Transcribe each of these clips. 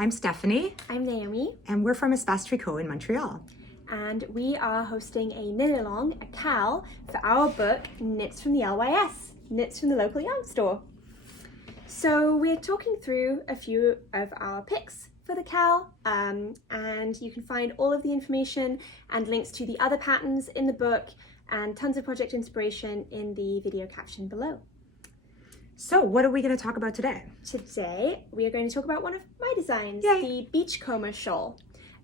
I'm Stephanie. I'm Naomi. And we're from Espace Tricot in Montreal. And we are hosting a knit-along, a KAL, for our book, Knits from the LYS, Knits from the Local Yarn Store. So we're talking through a few of our picks for the KAL, and you can find all of the information and links to the other patterns in the book and tons of project inspiration in the video caption below. So what are we going to talk about today? Today, we are going to talk about one of my designs, Yay. the Beachcomber Shawl.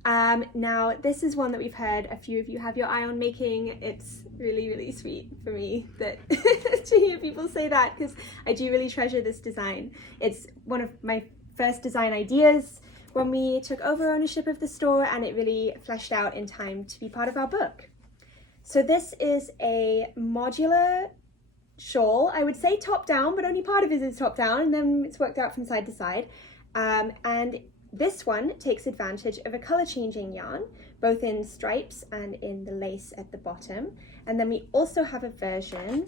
Now, this is one that we've heard a few of you have your eye on making. It's really, really sweet for me that to hear people say that, because I do really treasure this design. It's one of my first design ideas when we took over ownership of the store, and it really fleshed out in time to be part of our book. So this is a modular shawl. I would say top down, but only part of it is top down, and then it's worked out from side to side. And this one takes advantage of a color changing yarn, both in stripes and in the lace at the bottom. And then we also have a version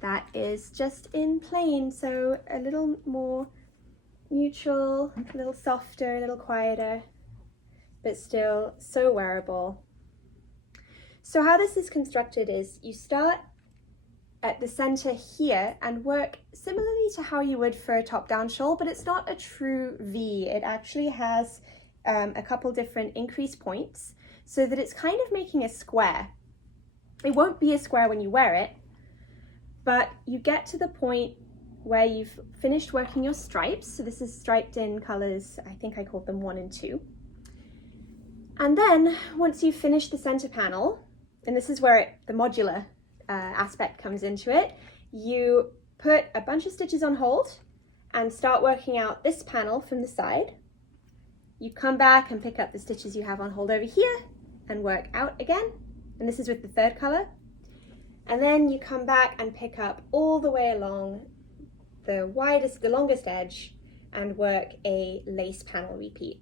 that is just in plain, so a little more neutral, a little softer, a little quieter, but still so wearable. So how this is constructed is you start at the center here and work similarly to how you would for a top-down shawl, but it's not a true V. It actually has a couple different increase points so that it's kind of making a square. It won't be a square when you wear it, but you get to the point where you've finished working your stripes. So this is striped in colors, I think I called them 1 and 2. And then once you've finished the center panel, and this is where the modular aspect comes into it, you put a bunch of stitches on hold and start working out this panel from the side. You come back and pick up the stitches you have on hold over here and work out again, and this is with the third color. And then you come back and pick up all the way along the longest edge and work a lace panel repeat.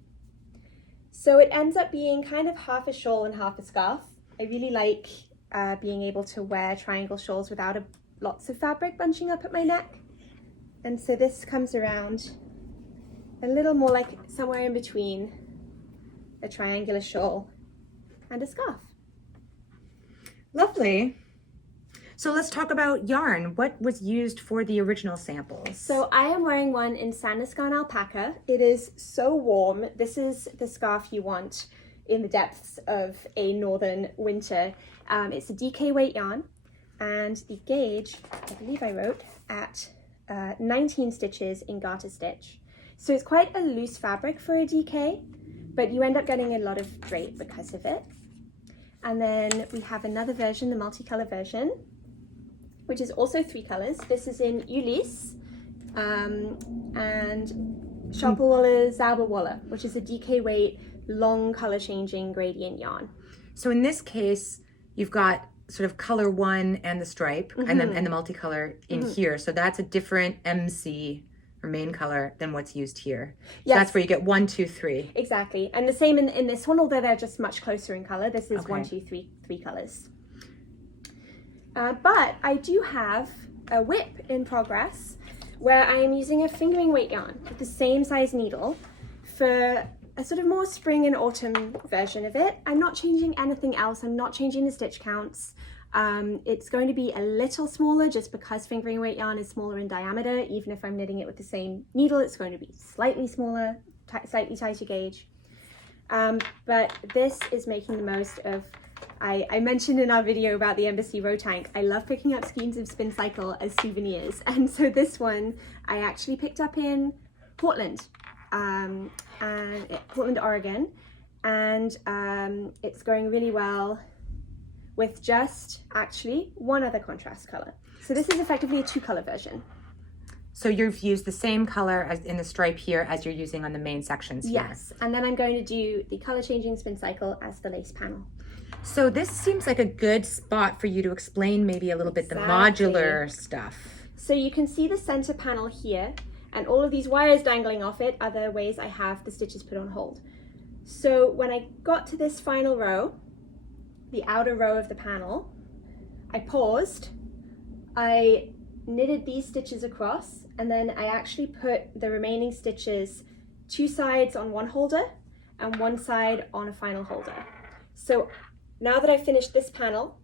So it ends up being kind of half a shawl and half a scarf. I really like being able to wear triangle shawls without lots of fabric bunching up at my neck. And so this comes around a little more like somewhere in between a triangular shawl and a scarf. Lovely. So let's talk about yarn. What was used for the original samples? So I am wearing one in Sandnesgarn alpaca. It is so warm. This is the scarf you want in the depths of a northern winter. It's a DK weight yarn, and the gauge, I believe I wrote, at 19 stitches in garter stitch. So it's quite a loose fabric for a DK, but you end up getting a lot of drape because of it. And then we have another version, the multicolor version, which is also 3 colors. This is in Ulysse and Shopperwolle Zauberwolle, which is a DK weight, long color changing gradient yarn. So in this case, you've got sort of color 1 and the stripe, and the multicolor in here. So that's a different MC or main color than what's used here. So Yes. that's where you get 1, 2, 3. Exactly, and the same in this one, although they're just much closer in color. This is Okay. 1, 2, 3, 3 colors. But I do have a whip in progress where I am using a fingering weight yarn with the same size needle for a sort of more spring and autumn version of it. I'm not changing anything else. I'm not changing the stitch counts. It's going to be a little smaller just because fingering weight yarn is smaller in diameter. Even if I'm knitting it with the same needle, it's going to be slightly smaller, slightly tighter gauge. But this is making the most of, I mentioned in our video about the Embassy row tank, I love picking up skeins of Spin Cycle as souvenirs. And so this one I actually picked up in Portland. Portland, Oregon, and it's going really well with just actually one other contrast color. So this is effectively a 2-color version. So you've used the same color as in the stripe here as you're using on the main sections here. Yes, and then I'm going to do the color changing Spin Cycle as the lace panel. So this seems like a good spot for you to explain maybe a little bit the modular stuff. So you can see the center panel here, and all of these wires dangling off it are the ways I have the stitches put on hold. So when I got to this final row, the outer row of the panel, I paused, I knitted these stitches across, and then I actually put the remaining stitches 2 sides on one holder and 1 side on a final holder. So now that I've finished this panel,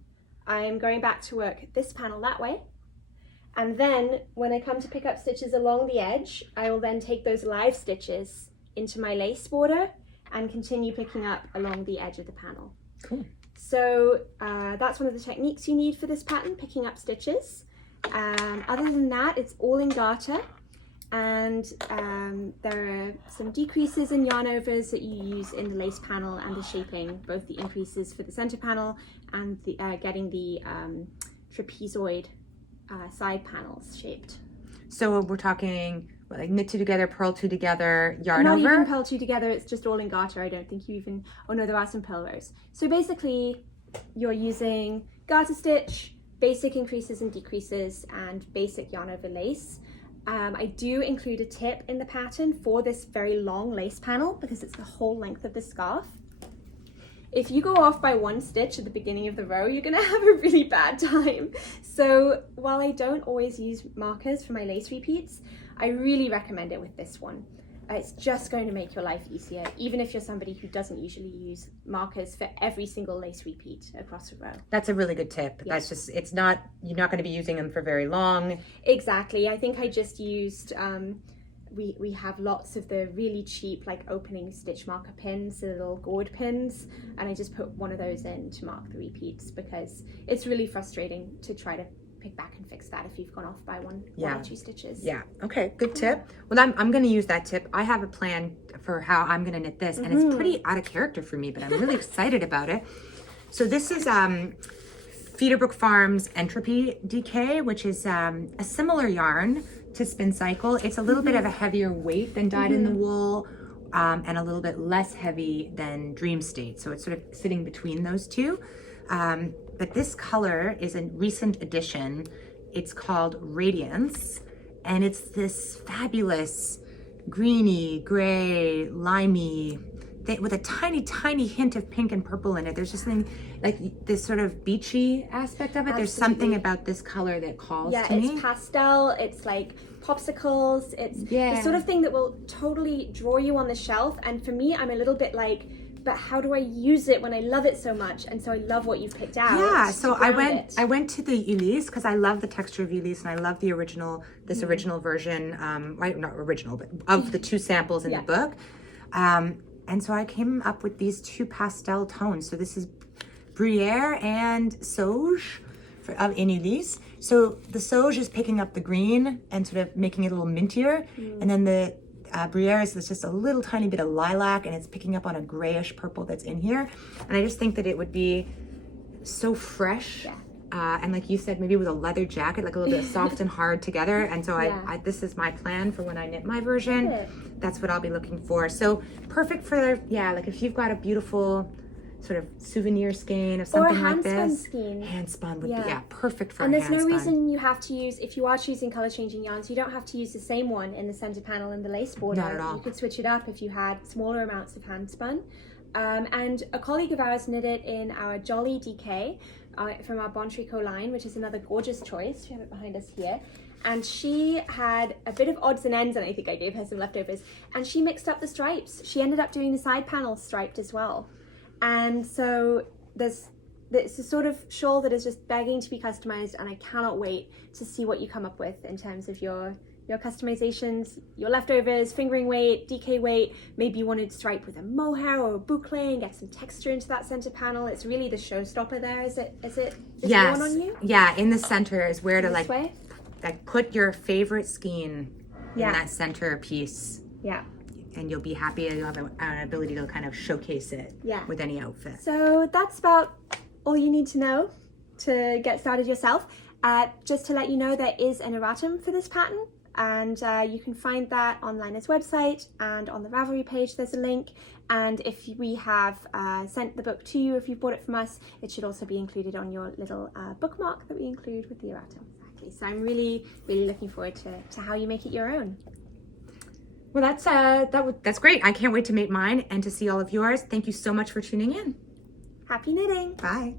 I'm going back to work this panel that way. And then when I come to pick up stitches along the edge, I will then take those live stitches into my lace border and continue picking up along the edge of the panel. Cool. So that's one of the techniques you need for this pattern, picking up stitches. Other than that, it's all in garter, and there are some decreases and yarn overs that you use in the lace panel and the shaping, both the increases for the center panel and the, getting the trapezoid side panels shaped. So we're talking like knit 2 together, purl 2 together, yarn over? Not even purl 2 together, it's just all in garter. I don't think you even, oh no, there are some purl rows. So basically you're using garter stitch, basic increases and decreases, and basic yarn over lace. I do include a tip in the pattern for this very long lace panel because it's the whole length of the scarf. If you go off by 1 stitch at the beginning of the row, you're gonna have a really bad time. So while I don't always use markers for my lace repeats, I really recommend it with this one. It's just going to make your life easier, even if you're somebody who doesn't usually use markers for every single lace repeat across a row. That's a really good tip. Yeah. That's just, it's not, you're not going to be using them for very long. Exactly. I think I just used, we have lots of the really cheap like opening stitch marker pins, the little gourd pins, and I just put one of those in to mark the repeats because it's really frustrating to try to pick back and fix that if you've gone off by one or 2 stitches. Yeah. Okay. Good tip. Well, I'm going to use that tip. I have a plan for how I'm going to knit this, and it's pretty out of character for me, but I'm really excited about it. So this is Feederbrook Farms Entropy DK, which is a similar yarn to Spin Cycle. It's a little bit of a heavier weight than Dyed in the Wool, and a little bit less heavy than Dream State. So it's sort of sitting between those two. But this color is a recent addition. It's called Radiance, and it's this fabulous greeny, gray, limey, with a tiny, tiny hint of pink and purple in it. There's just something like this sort of beachy aspect of it. Absolutely. There's something about this color that calls to me. Yeah, it's pastel, it's like popsicles, it's the sort of thing that will totally draw you on the shelf. And for me, I'm a little bit like, but how do I use it when I love it so much? And so I love what you've picked out. Yeah, so I went to the Ulysse because I love the texture of Ulysse, and I love the original, original version, not original, but of the 2 samples in the book. And so I came up with these 2 pastel tones. So this is Bruyere and Sauge in Ulysse. So the Sauge is picking up the green and sort of making it a little mintier. And then the Bruyere is just a little tiny bit of lilac, and it's picking up on a grayish purple that's in here. And I just think that it would be so fresh. Yeah. And like you said, maybe with a leather jacket, like a little bit of soft and hard together. And so I this is my plan for when I knit my version. That's what I'll be looking for. So perfect for, like if you've got a beautiful sort of souvenir skein of something like this. Or a hand-spun skein. Hand-spun would be, perfect for a hand-spun. And there's no reason you have to use, if you are choosing color-changing yarns, you don't have to use the same one in the center panel and the lace border. Not at all. You could switch it up if you had smaller amounts of hand-spun. And a colleague of ours knitted in our Jolly DK from our Bon Tricot line, which is another gorgeous choice. We have it behind us here. And she had a bit of odds and ends, and I think I gave her some leftovers. And she mixed up the stripes. She ended up doing the side panel striped as well. And so it's a sort of shawl that is just begging to be customized, and I cannot wait to see what you come up with in terms of your customizations, your leftovers, fingering weight, DK weight. Maybe you wanted to stripe with a mohair or a boucle and get some texture into that center panel. It's really the showstopper there. Is it yes. on you? Yeah, in the center is where to way? like put your favorite skein in that center piece. Yeah. And you'll be happy, and you'll have an ability to kind of showcase it with any outfit. So that's about all you need to know to get started yourself. Just to let you know, there is an erratum for this pattern, and you can find that on Lina's website, and on the Ravelry page there's a link. And if we have sent the book to you, if you bought it from us, it should also be included on your little bookmark that we include with the erratum. Exactly. So I'm really, really looking forward to how you make it your own. Well, that's great. I can't wait to make mine and to see all of yours. Thank you so much for tuning in. Happy knitting. Bye.